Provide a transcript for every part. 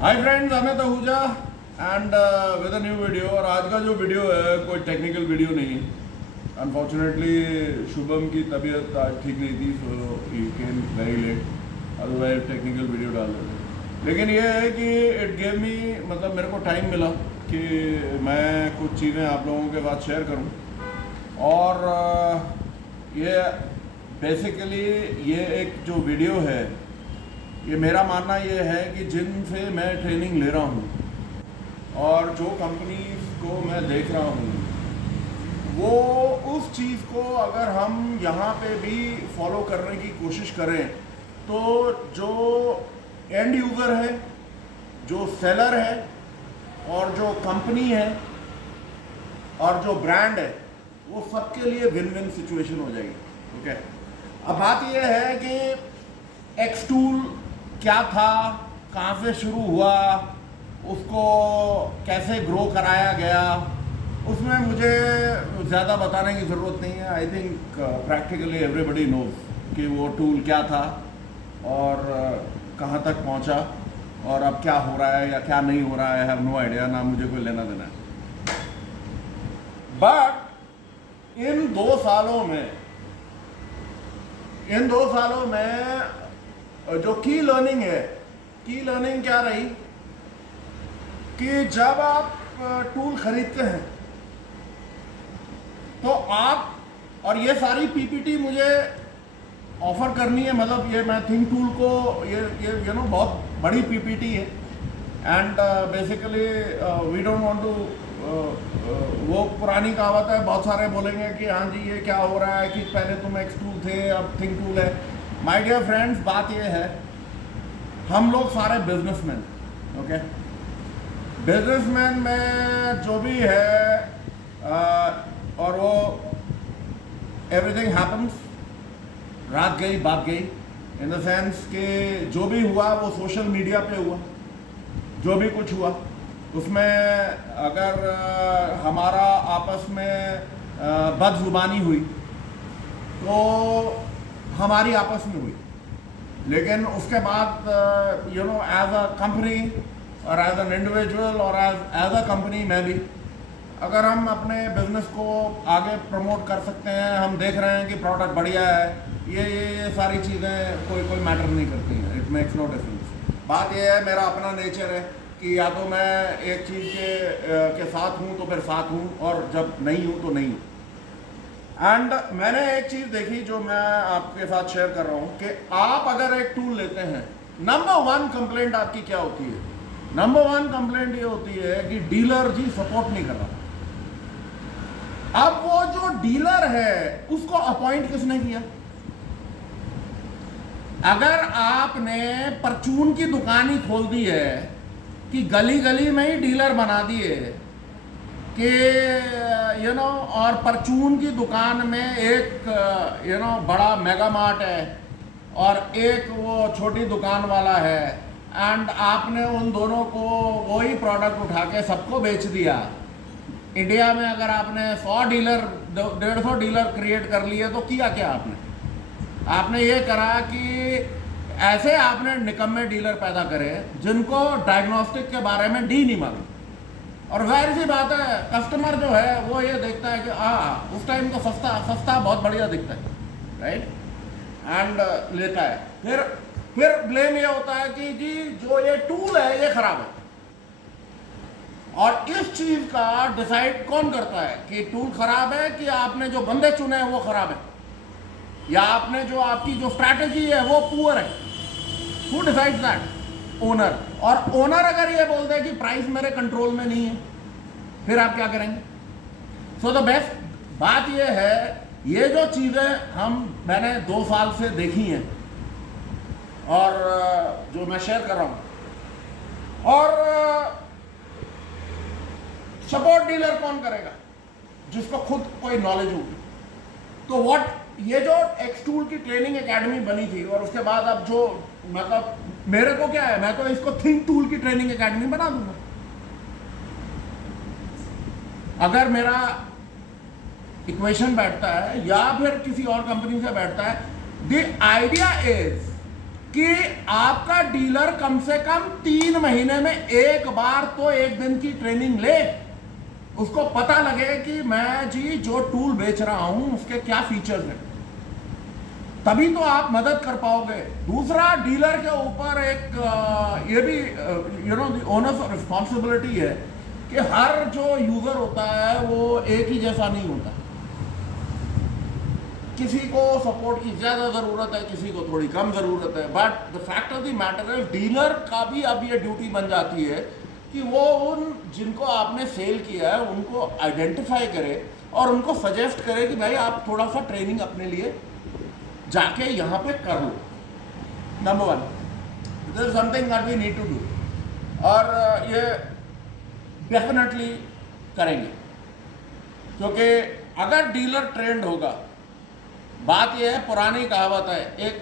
Hi friends, Amit Ahuja and with a new video. और आज का जो वीडियो है कोई टेक्निकल वीडियो नहीं है। अनफॉर्चुनेटली शुभम की तबीयत आज ठीक नहीं थी, so he came very late, otherwise technical video डाल देते। लेकिन ये है कि इट गेव मी, मतलब मेरे को टाइम मिला कि मैं कुछ चीज़ें आप लोगों के साथ शेयर करूं। और ये बेसिकली ये एक जो वीडियो है, ये मेरा मानना ये है कि जिनसे मैं ट्रेनिंग ले रहा हूँ और जो कंपनीज को मैं देख रहा हूँ, वो उस चीज़ को अगर हम यहाँ पे भी फॉलो करने की कोशिश करें तो जो एंड यूज़र है, जो सेलर है और जो कंपनी है और जो ब्रांड है, वो सबके लिए विन विन सिचुएशन हो जाएगी। ओके, अब बात ये है कि एक्स टूल क्या था, कहाँ से शुरू हुआ, उसको कैसे ग्रो कराया गया, उसमें मुझे ज़्यादा बताने की ज़रूरत नहीं है। I think practically everybody knows कि वो टूल क्या था और कहाँ तक पहुँचा और अब क्या हो रहा है या क्या नहीं हो रहा है। आई हैव नो आइडिया, ना मुझे कोई लेना देना है। बट इन 2 सालों में जो की लर्निंग है, की लर्निंग क्या रही कि जब आप टूल खरीदते हैं तो आप, और ये सारी पीपीटी मुझे ऑफर करनी है, मतलब ये मैं थिंक टूल को ये बहुत बड़ी पीपीटी है and basically we don't want to, वो पुरानी कहावत है, बहुत सारे बोलेंगे कि हाँ जी ये क्या हो रहा है कि पहले तुम एक्स टूल थे अब थिंक टूल है। माय डियर फ्रेंड्स, बात ये है, हम लोग सारे बिजनेसमैन, ओके, बिजनेसमैन में जो भी है और वो एवरीथिंग हैपन्स, रात गई बात गई, इन द सेंस कि जो भी हुआ वो सोशल मीडिया पे हुआ। जो भी कुछ हुआ उसमें अगर हमारा आपस में बदजुबानी हुई तो हमारी आपस में हुई, लेकिन उसके बाद एज अ कंपनी और एज एन इंडिविजुअल और एज अ कंपनी में भी अगर हम अपने बिजनेस को आगे प्रमोट कर सकते हैं, हम देख रहे हैं कि प्रोडक्ट बढ़िया है, ये सारी चीज़ें कोई मैटर नहीं करती हैं। It makes no difference. बात ये है, मेरा अपना नेचर है कि या तो मैं एक चीज़ के साथ हूँ तो फिर साथ हूँ, और जब नहीं हूँ तो नहीं हूँ। एंड मैंने एक चीज़ देखी जो मैं आपके साथ शेयर कर रहा हूँ कि आप अगर एक टूल लेते हैं, नंबर 1 कंप्लेंट आपकी क्या होती है? नंबर 1 कंप्लेंट ये होती है कि डीलर जी सपोर्ट नहीं कर रहा। अब वो जो डीलर है उसको अपॉइंट किसने किया? अगर आपने परचून की दुकान ही खोल दी है कि गली गली में ही डीलर बना दिए कि और परचून की दुकान में एक बड़ा मेगा मार्ट है और एक वो छोटी दुकान वाला है, एंड आपने उन दोनों को वही प्रोडक्ट उठा के सबको बेच दिया। इंडिया में अगर आपने 100 डीलर 150 डीलर क्रिएट कर लिए तो किया क्या आपने ये करा कि ऐसे आपने निकम्मे डीलर पैदा करे जिनको डायग्नोस्टिक के बारे में डी नहीं मालूम। और जाहिर सी बात है, कस्टमर जो है वो ये देखता है कि उस टाइम तो सस्ता बहुत बढ़िया दिखता है, राइट, एंड लेता है। फिर ब्लेम ये होता है कि जी जो ये टूल है ये खराब है। और इस चीज का डिसाइड कौन करता है कि टूल खराब है, कि आपने जो बंदे चुने हैं वो खराब है, या आपने जो आपकी जो स्ट्रैटेजी है वो पुअर है? Who decides that? ओनर। और ओनर अगर ये बोलते हैं कि प्राइस मेरे कंट्रोल में नहीं है, फिर आप क्या करेंगे? सो द बेस्ट बात ये है, ये जो चीज़ें मैंने 2 साल से देखी हैं और जो मैं शेयर कर रहा हूं, और सपोर्ट डीलर कौन करेगा? जिसको खुद कोई नॉलेज होगी। तो ये जो एक्स टूल की ट्रेनिंग एकेडमी बनी थी, और उसके बाद अब जो, मतलब मेरे को क्या है, मैं तो इसको थिंक टूल की ट्रेनिंग एकेडमी बना दूंगा अगर मेरा इक्वेशन बैठता है या फिर किसी और कंपनी से बैठता है। द आइडिया इज कि आपका डीलर कम से कम 3 महीने में एक बार तो 1 दिन की ट्रेनिंग ले, उसको पता लगे कि मैं जी जो टूल बेच रहा हूं उसके क्या फीचर्स हैं, तभी तो आप मदद कर पाओगे। दूसरा, डीलर के ऊपर एक ये भी द ओनर्स रिस्पॉन्सिबिलिटी है कि हर जो यूजर होता है वो एक ही जैसा नहीं होता, किसी को सपोर्ट की ज्यादा जरूरत है, किसी को थोड़ी कम जरूरत है। But the fact of the matter है, डीलर का भी अब ये ड्यूटी बन जाती है कि वो उन जिनको आपने सेल किया है उनको आइडेंटिफाई करे और उनको सजेस्ट करे कि भाई आप थोड़ा सा ट्रेनिंग अपने लिए जाके यहाँ पे कर लो। Number 1, this is something that we need to do, और ये डेफिनेटली करेंगे, क्योंकि अगर डीलर ट्रेंड होगा, बात यह है, पुरानी कहावत है, एक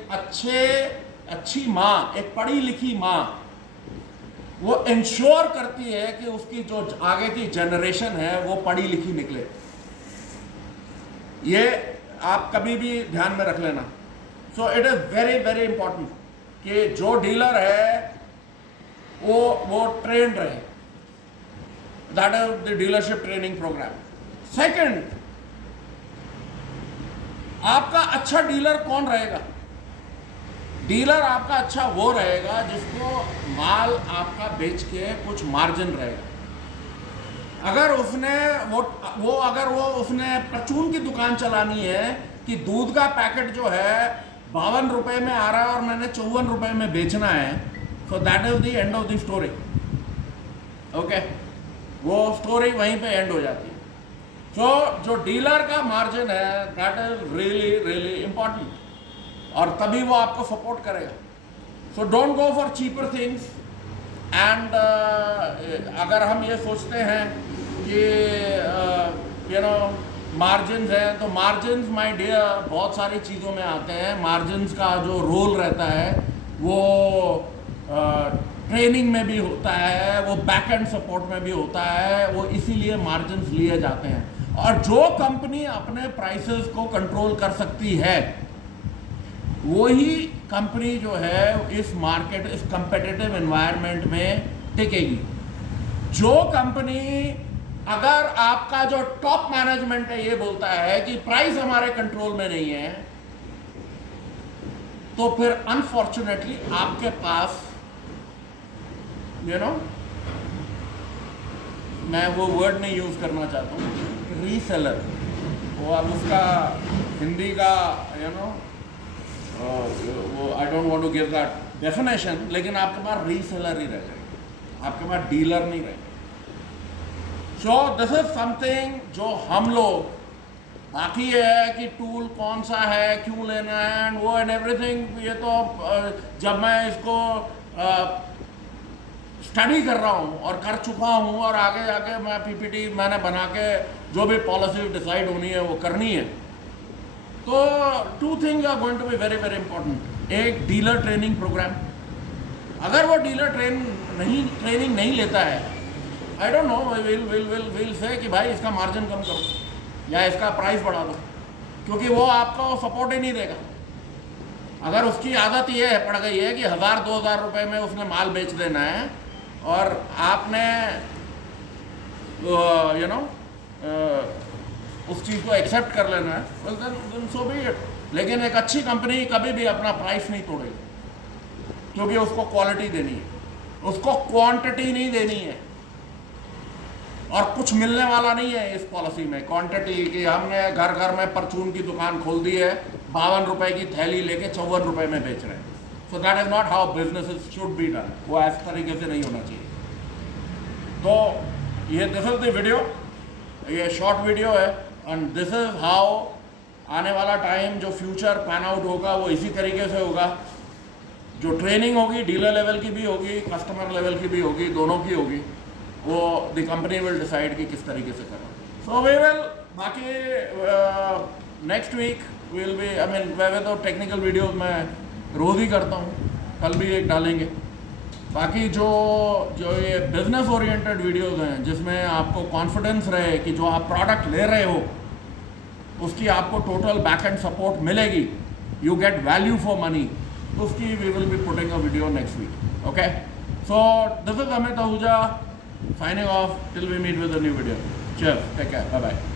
अच्छी माँ, एक पढ़ी लिखी माँ, वो इंश्योर करती है कि उसकी जो आगे की जनरेशन है वो पढ़ी लिखी निकले। ये आप कभी भी ध्यान में रख लेना। So it is very very important कि जो डीलर है वो ट्रेंड रहे। That is the dealership training program. Second, आपका अच्छा डीलर कौन रहेगा? डीलर आपका अच्छा वो रहेगा जिसको माल आपका बेच के कुछ मार्जिन रहेगा। अगर उसने उसने परचून की दुकान चलानी है कि दूध का पैकेट जो है 52 रुपए में आ रहा है और मैंने 54 रुपए में बेचना है, so that is the end of the story. Okay, वो स्टोरी वहीं पे एंड हो जाती है। तो जो डीलर का मार्जिन है that is really really important, और तभी वो आपको सपोर्ट करेगा। So don't go for cheaper things. And अगर हम ये सोचते हैं कि मार्जिन्स हैं, तो मार्जिन्स माय डियर बहुत सारी चीज़ों में आते हैं। मार्जिन्स का जो रोल रहता है वो ट्रेनिंग में भी होता है, वो बैक एंड सपोर्ट में भी होता है, वो इसीलिए मार्जिन्स लिए जाते हैं। और जो कंपनी अपने प्राइसेस को कंट्रोल कर सकती है वही कंपनी जो है इस मार्केट, इस कंपेटिटिव एनवायरनमेंट में टिकेगी। जो कंपनी, अगर आपका जो टॉप मैनेजमेंट है ये बोलता है कि प्राइस हमारे कंट्रोल में नहीं है, तो फिर अनफॉर्चुनेटली आपके पास मैं वो वर्ड नहीं यूज करना चाहता हूँ, रीसेलर, वो अब उसका हिंदी का वो I don't want to give that definition, लेकिन आपके पास रीसेलर ही रह जाएगा, आपके पास डीलर नहीं रहेगा। सो दिस इज समथिंग जो हम लोग, बाकी ये है कि टूल कौन सा है, क्यों लेना है, एंड वो एंड एवरीथिंग, ये तो जब मैं इसको स्टडी कर रहा हूँ और कर चुका हूँ और आगे जाके मैं पीपीटी मैंने बना के जो भी पॉलिसी डिसाइड होनी है वो करनी है, तो 2 things are going to be very very important. एक, डीलर ट्रेनिंग प्रोग्राम। अगर वो डीलर ट्रेनिंग नहीं लेता है, I don't know, will say कि भाई इसका मार्जिन कम करो या इसका प्राइस बढ़ा दो, क्योंकि वो आपको सपोर्ट ही नहीं देगा। अगर उसकी आदत ये पड़ गई है कि 1000-2000 रुपए में उसने माल बेच देना है और आपने उस चीज़ को एक्सेप्ट कर लेना है, well then so be it। लेकिन एक अच्छी कंपनी कभी भी अपना प्राइस नहीं तोड़ेगी, क्योंकि उसको क्वालिटी देनी है, उसको क्वांटिटी नहीं देनी है। और कुछ मिलने वाला नहीं है इस पॉलिसी में क्वांटिटी की। हमने घर घर में परचून की दुकान खोल दी है, 52 रुपए की थैली लेके 54 रुपए में बेच रहे हैं। So that is not how business should be done. वो इस तरीके से नहीं होना चाहिए। तो ये दिस इज द वीडियो, ये शॉर्ट वीडियो है, एंड दिस इज हाउ आने वाला टाइम जो फ्यूचर पैन आउट होगा वो इसी तरीके से होगा। जो ट्रेनिंग होगी डीलर लेवल की भी होगी, कस्टमर लेवल की भी होगी, दोनों की होगी। वो द कंपनी विल डिसाइड कि किस तरीके से करना। सो वी विल, बाकी next week will be, I mean वैसे तो टेक्निकल वीडियोस मैं रोज़ ही करता हूँ, कल भी एक डालेंगे। बाकी जो ये बिजनेस ओरिएंटेड वीडियोस हैं जिसमें आपको कॉन्फिडेंस रहे कि जो आप प्रोडक्ट ले रहे हो उसकी आपको टोटल बैक एंड सपोर्ट मिलेगी, you get value for money, उसकी we will be putting a video next week. Okay, so this is Amit Ahuja signing off till we meet with a new video. Cheers, take care, bye bye.